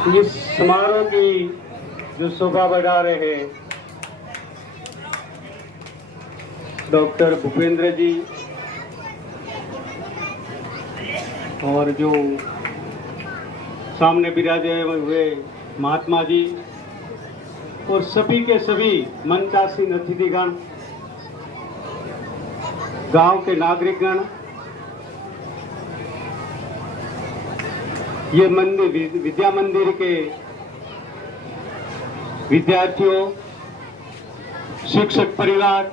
इस समारोह की जो शोभा बढ़ा रहे हैं डॉक्टर भूपेंद्र जी और जो सामने विराजे हुए महात्मा जी और सभी के सभी मंचासीन अतिथिगण, गांव के नागरिकगण, ये मंदिर विद्या मंदिर के विद्यार्थियों, शिक्षक परिवार,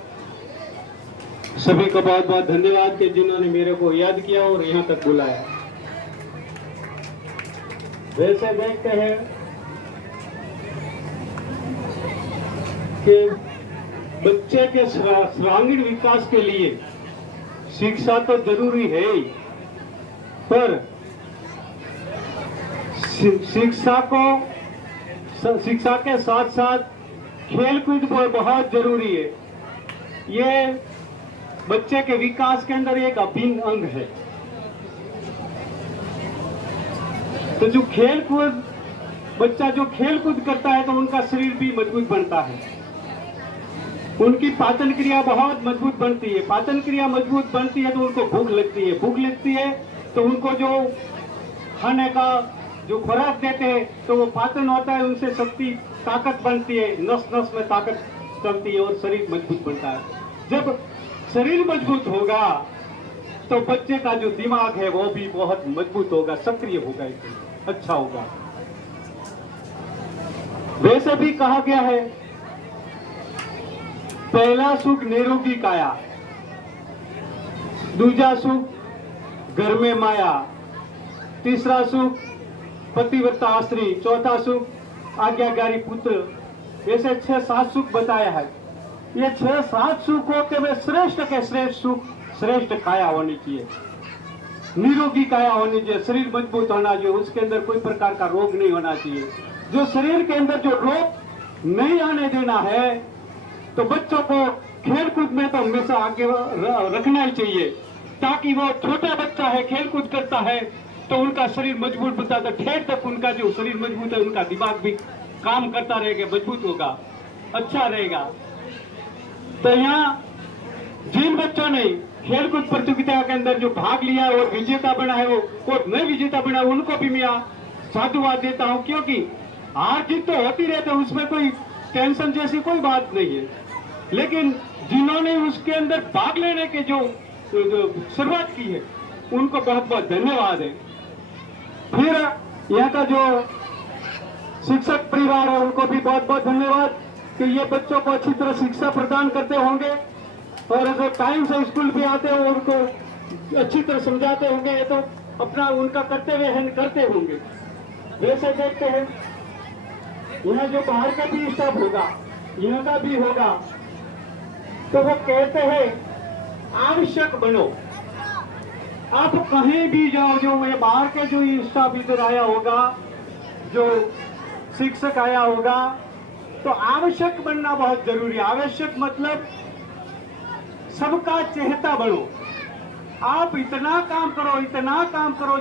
सभी को बहुत बहुत धन्यवाद कि जिन्होंने मेरे को याद किया और यहाँ तक बुलाया। वैसे देखते हैं कि बच्चे के सर्वांगीण विकास के लिए शिक्षा तो जरूरी है ही, पर शिक्षा के साथ साथ खेलकूद बहुत जरूरी है। ये बच्चे के विकास के अंदर एक अभिन्न अंग है। तो जो खेलकूद बच्चा जो खेलकूद करता है तो उनका शरीर भी मजबूत बनता है, उनकी पाचन क्रिया बहुत मजबूत बनती है। पाचन क्रिया मजबूत बनती है तो उनको भूख लगती है, भूख लगती है तो उनको जो खाने का जो खुराक देते हैं तो वो पाचन होता है, उनसे शक्ति ताकत बनती है, नस नस में ताकत चलती है और शरीर मजबूत बनता है। जब शरीर मजबूत होगा तो बच्चे का जो दिमाग है वो भी बहुत मजबूत होगा, सक्रिय होगा, एकदम अच्छा होगा। वैसे भी कहा गया है, पहला सुख निरोगी काया, दूजा सुख घर में माया, तीसरा सुख पतिव्रता स्त्री, चौथा सुख आज्ञाकारी पुत्र। ऐसे 6-7 सुख बताया है। ये 6-7 सुखों के में श्रेष्ठ के श्रेष्ठ सुख श्रेष्ठ काया होनी चाहिए, निरोगी काया होनी चाहिए, शरीर मजबूत होना चाहिए, उसके अंदर कोई प्रकार का रोग नहीं होना चाहिए। जो शरीर के अंदर जो रोग नहीं आने देना है तो बच्चों को खेलकूद में तो हमेशा आगे रखना ही चाहिए, ताकि वो छोटा बच्चा है खेलकूद करता है तो उनका शरीर मजबूत बनता है, तो ठेर तक उनका जो शरीर मजबूत है उनका दिमाग भी काम करता रहेगा, मजबूत होगा, अच्छा रहेगा। तो यहाँ जिन बच्चों ने खेलकूद प्रतियोगिता के अंदर जो भाग लिया और विजेता बना है वो और मैं विजेता बना, उनको भी मैं साधुवाद देता हूँ, क्योंकि हार जीत तो होती रहती है, उसमें कोई टेंशन जैसी कोई बात नहीं है। लेकिन जिन्होंने उसके अंदर भाग लेने के जो शुरुआत की है उनको बहुत बहुत धन्यवाद है। फिर यहाँ का जो शिक्षक परिवार है उनको भी बहुत बहुत धन्यवाद कि ये बच्चों को अच्छी तरह शिक्षा प्रदान करते होंगे और जो टाइम से स्कूल भी आते हो उनको अच्छी तरह समझाते होंगे, ये तो अपना उनका कर्तव्य करते होंगे। वैसे देखते हैं यहाँ जो बाहर का भी स्टाफ होगा, यहाँ का भी होगा, तो वो कहते हैं आवश्यक बनो। आप कहीं भी जाओ, जो ये बाहर के जो स्टाफ इधर आया होगा, जो शिक्षक आया होगा, तो आवश्यक बनना बहुत जरूरी है। आवश्यक मतलब सबका चहेता बनो। आप इतना काम करो, इतना काम करो,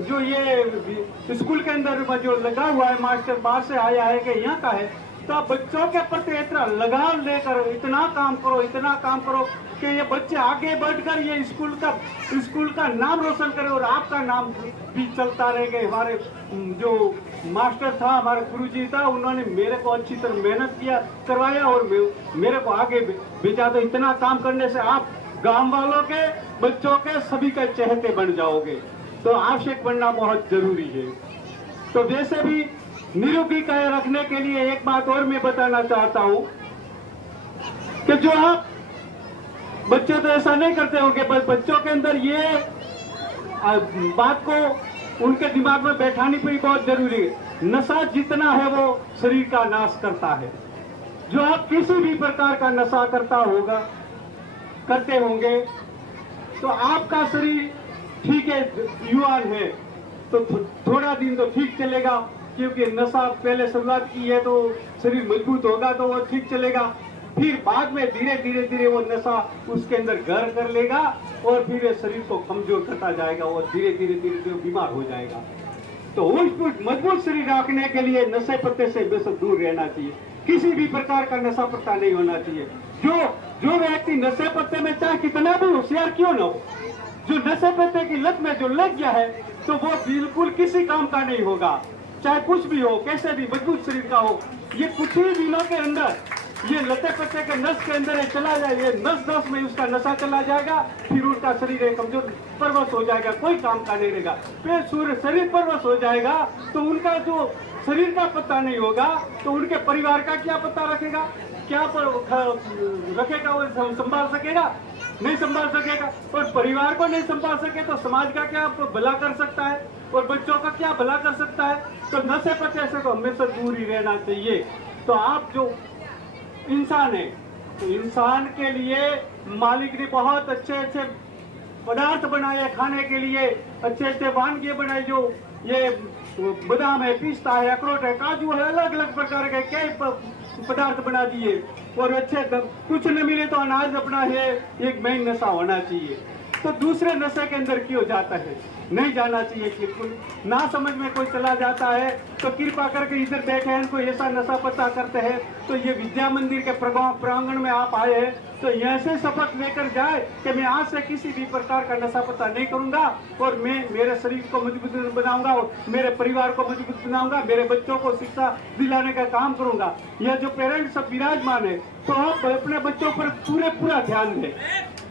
जो ये स्कूल के अंदर जो लगा हुआ है, मास्टर बाहर से आया है कि यहाँ का है, तो आप बच्चों के प्रति इतना लगाव लेकर इतना काम करो, इतना काम करो कि ये बच्चे आगे बढ़कर ये स्कूल का नाम रोशन करे और आपका नाम भी चलता रहेगा। हमारे जो मास्टर था, हमारे गुरुजी था, उन्होंने मेरे को अच्छी तरह मेहनत करवाया और मेरे को आगे भेजा। तो इतना काम करने से आप गांव वालों के बच्चों के सभी के चहेते बन जाओगे, तो आवश्यक बनना बहुत जरूरी है। तो वैसे भी निरोगी काया रखने के लिए एक बात और मैं बताना चाहता हूं कि जो आप बच्चे तो ऐसा नहीं करते होंगे, पर बच्चों के अंदर ये बात को उनके दिमाग में बैठानी भी बहुत जरूरी है। नशा जितना है वो शरीर का नाश करता है। जो आप किसी भी प्रकार का नशा करते होंगे तो आपका शरीर ठीक है, युवान है तो थोड़ा दिन तो ठीक चलेगा, क्योंकि नशा पहले शुरुआत की है तो शरीर मजबूत होगा तो वो ठीक चलेगा। फिर बाद में धीरे वो नशा उसके अंदर घर कर लेगा और फिर शरीर को कमजोर करता जाएगा और धीरे धीरे बीमार हो जाएगा। तो उस मजबूत शरीर रखने के लिए नशे पत्ते से बेशक दूर रहना चाहिए। किसी भी प्रकार का नशा पत्ता नहीं होना चाहिए। जो व्यक्ति नशे पत्ते में चाहे कितना भी होशियार क्यों न हो, जो नशे पत्ते की लत में जो लग गया है तो वो बिल्कुल किसी काम का नहीं होगा। चाहे कुछ भी हो, कैसे भी मजबूत शरीर का हो, ये कुछ ही दिनों के अंदर ये लते पत्ते के नस के अंदर चला जाए, ये नस में उसका नशा चला जाएगा, फिर उसका शरीर एक कमजोर परवश हो जाएगा, कोई काम का नहीं रहेगा। फिर शरीर परवश हो जाएगा तो उनका जो शरीर का पत्ता नहीं होगा तो उनके परिवार का क्या पत्ता रखेगा, क्या रखेगा, वो संभाल सकेगा? नहीं संभाल सकेगा। और परिवार को नहीं संभाल सके तो समाज का क्या भला कर सकता है और बच्चों का क्या भला कर सकता है? तो नशे पत्ते से तो हमेशा दूर ही रहना चाहिए। तो आप जो इंसान है, तो इंसान के लिए मालिक ने बहुत अच्छे अच्छे पदार्थ बनाए खाने के लिए, अच्छे अच्छे वानगी बनाए, जो ये बादाम है, पिस्ता है, अखरोट है, काजू है, अलग अलग प्रकार के कई पदार्थ बना दिए। और अच्छे कुछ न मिले तो अनाज अपना है, एक मेन नशा होना चाहिए। तो दूसरे नशे के अंदर क्यों जाता है? नहीं जाना चाहिए। बिल्कुल ना समझ में कोई चला जाता है तो कृपा करके इधर बैठे हैं, कोई ऐसा नशा पता करते हैं तो ये विद्या मंदिर के प्रांगण में आप आए हैं तो यहाँ से शपथ लेकर जाए कि मैं आज से किसी भी प्रकार का नशा पता नहीं करूंगा और मैं मेरे शरीर को मजबूत बनाऊंगा और मेरे परिवार को मजबूत बनाऊंगा, मेरे बच्चों को शिक्षा दिलाने का काम करूंगा। यह जो पेरेंट्स सब विराजमान है तो आप अपने बच्चों पर पूरा ध्यान दें,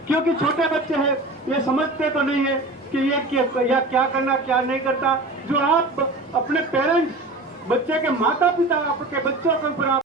क्योंकि छोटे बच्चे हैं, ये समझते तो नहीं है कि ये क्या करना क्या नहीं करता। जो आप अपने पेरेंट्स, बच्चे के माता पिता आपके बच्चों के ऊपर